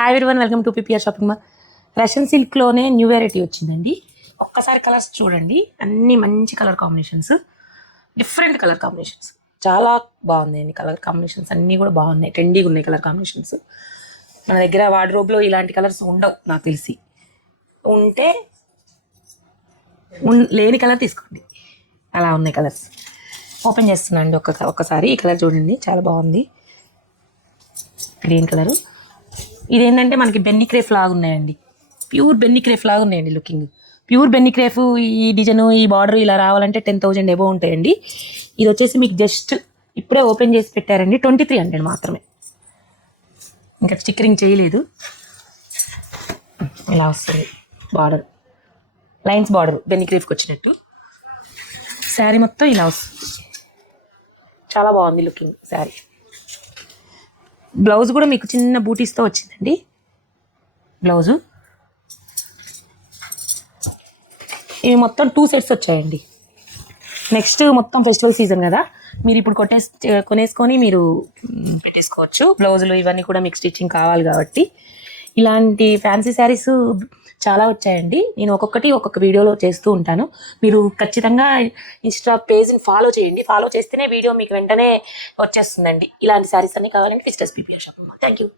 Hi everyone, welcome to PPR shopping mall. Russian సిల్క్లోనే new variety వచ్చిందండి. ఒక్కసారి colours చూడండి, అన్ని మంచి colour combinations, different colour combinations, చాలా బాగున్నాయండి. కలర్ కాంబినేషన్స్ అన్నీ కూడా బాగున్నాయి, ట్రెండీగా ఉన్నాయి కలర్ కాంబినేషన్స్. మన దగ్గర వార్డ్రోబ్లో ఇలాంటి కలర్స్ ఉండవు నాకు తెలిసి, ఉంటే లేని కలర్ తీసుకోండి, అలా ఉన్నాయి కలర్స్. ఓపెన్ చేస్తున్నాను అండి ఒక్కసారి. ఈ కలర్ చూడండి, చాలా బాగుంది, గ్రీన్ కలరు. ఇదేంటంటే మనకి బెన్నీ క్రేఫ్ లాగా ఉన్నాయండి, ప్యూర్ బెన్నీ క్రేఫ్ లాగా ఉన్నాయండి లుకింగ్. ప్యూర్ బెన్నీ క్రేఫ్ ఈ డిజైన్, ఈ బార్డర్ ఇలా రావాలంటే 10,000 ఎబో ఉంటాయండి. ఇది వచ్చేసి మీకు జస్ట్ ఇప్పుడే ఓపెన్ చేసి పెట్టారండి, 2300 మాత్రమే. ఇంకా స్టిక్కరింగ్ చేయలేదు. ఇలా వస్తుంది బార్డర్, లైన్స్ బార్డర్ బెన్నీ క్రేఫ్కి వచ్చినట్టు. శారీ మొత్తం ఇలా వస్తుంది, చాలా బాగుంది లుకింగ్ శారీ. బ్లౌజ్ కూడా మీకు చిన్న బూటీస్తో వచ్చిందండి బ్లౌజు. ఇవి మొత్తం 2 సెట్స్ వచ్చాయండి. నెక్స్ట్ మొత్తం ఫెస్టివల్ సీజన్ కదా, మీరు ఇప్పుడు కొనేసుకొని మీరు పెట్టేసుకోవచ్చు. బ్లౌజులు ఇవన్నీ కూడా మీకు స్టిచ్చింగ్ కావాలి కాబట్టి ఇలాంటి ఫ్యాన్సీ శారీస్ చాలా వచ్చాయండి. నేను ఒక్కొక్క వీడియోలో చేస్తూ ఉంటాను. మీరు ఖచ్చితంగా ఇన్స్టా పేజ్ని ఫాలో చేయండి. ఫాలో చేస్తేనే వీడియో మీకు వెంటనే వచ్చేస్తుందండి. ఇలాంటి శారీస్ అన్నీ కావాలంటే visit PPR shopping mall. Thank you.